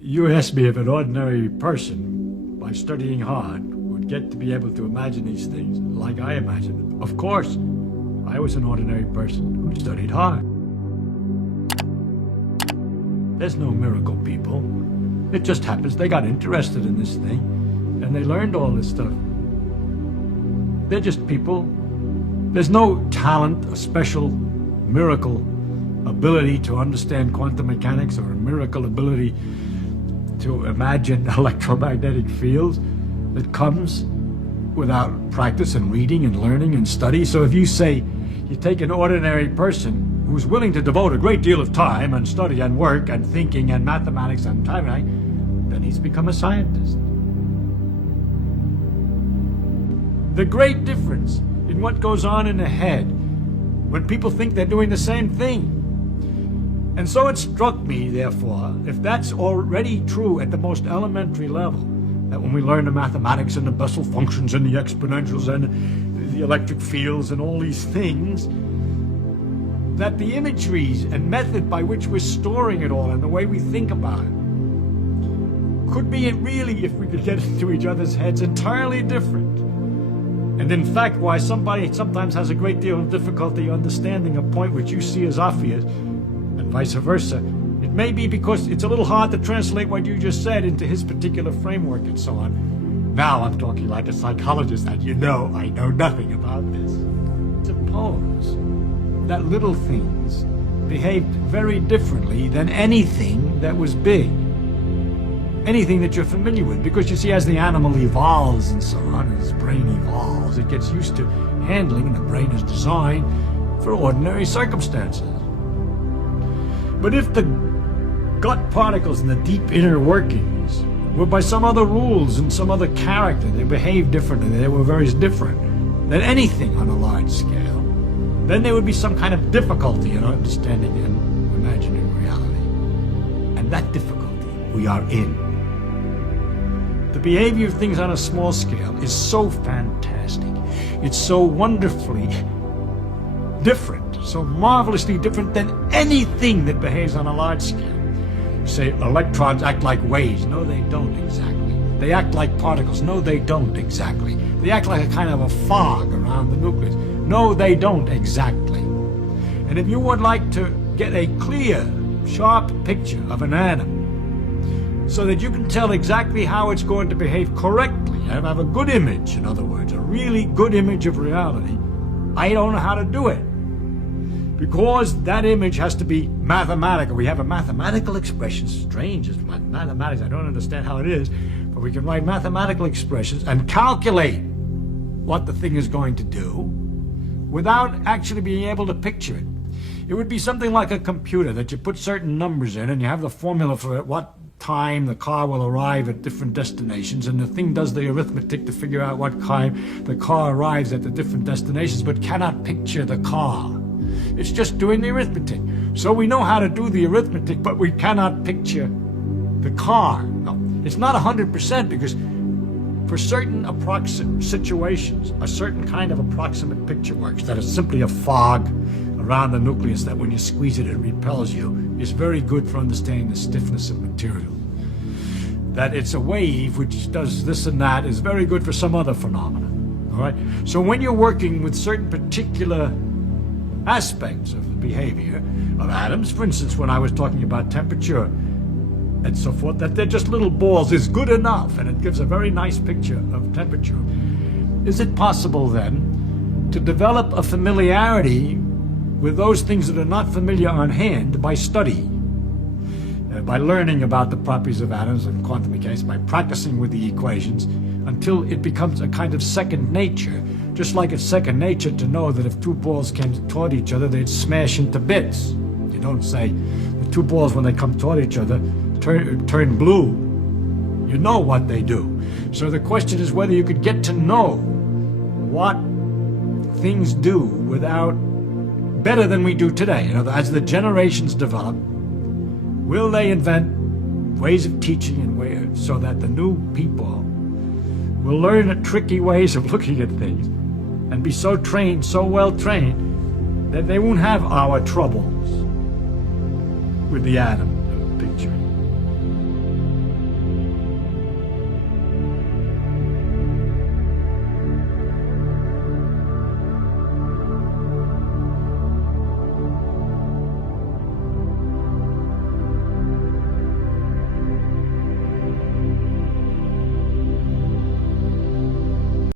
You asked me if an ordinary person, by studying hard, would get to be able to imagine these things like I imagine. Of course, I was an ordinary person who studied hard. There's no miracle people. It just happens they got interested in this thing, and they learned all this stuff. They're just people. There's no talent, a special miracle ability to understand quantum mechanics or a miracle ability to imagine electromagnetic fields that comes without practice and reading and learning and study. So if you say you take an ordinary person who's willing to devote a great deal of time and study and work and thinking and mathematics and time, then he's become a scientist. The great difference in what goes on in the head when people think they're doing the same thing. And so it struck me, therefore, if that's already true at the most elementary level, that when we learn the mathematics and the Bessel functions and the exponentials and the electric fields and all these things, that the imageries and method by which we're storing it all and the way we think about it could be really, if we could get into each other's heads, entirely different. And in fact, why somebody sometimes has a great deal of difficulty understanding a point which you see as obvious, and vice versa, it may be because it's a little hard to translate what you just said into his particular framework and so on. Now I'm talking like a psychologist, and you know I know nothing about this. Suppose that little things behaved very differently than anything that was big. Anything that you're familiar with, because you see, as the animal evolves and so on, as its brain evolves, it gets used to handling, and the brain is designed for ordinary circumstances. But if the gut particles and the deep inner workings were by some other rules and some other character, they behaved differently, they were very different than anything on a large scale, then there would be some kind of difficulty in understanding and imagining reality. And that difficulty we are in. The behavior of things on a small scale is so fantastic. It's so wonderfully different, so marvelously different than anything that behaves on a large scale. You say electrons act like waves. No, they don't exactly. They act like particles. No, they don't exactly. They act like a kind of a fog around the nucleus. No, they don't exactly. And if you would like to get a clear, sharp picture of an atom, so that you can tell exactly how it's going to behave correctly, and have a good image, in other words, a really good image of reality, I don't know how to do it. Because that image has to be mathematical. We have a mathematical expression, strange as mathematics, I don't understand how it is, but we can write mathematical expressions and calculate what the thing is going to do without actually being able to picture it. It would be something like a computer that you put certain numbers in and you have the formula for it, what time the car will arrive at different destinations, and the thing does the arithmetic to figure out what time the car arrives at the different destinations, but cannot picture the car. It's just doing the arithmetic. So we know how to do the arithmetic, but we cannot picture the car. No, it's not 100%, because for certain approximate situations, a certain kind of approximate picture works. That is simply a fog around the nucleus that when you squeeze it, it repels you. Is very good for understanding the stiffness of material. That it's a wave which does this and that is very good for some other phenomenon. All right? So when you're working with certain particular aspects of the behavior of atoms, for instance, when I was talking about temperature and so forth, that they're just little balls is good enough, and it gives a very nice picture of temperature. Is it possible then to develop a familiarity with those things that are not familiar on hand by study, by learning about the properties of atoms and quantum mechanics, by practicing with the equations until it becomes a kind of second nature, just like it's second nature to know that if two balls came toward each other, they'd smash into bits. You don't say the two balls, when they come toward each other, turn blue. You know what they do. So the question is whether you could get to know what things do without better than we do today. You know, as the generations develop, will they invent ways of teaching and ways so that the new people will learn tricky ways of looking at things and be so trained, so well trained, that they won't have our troubles with the atom picture.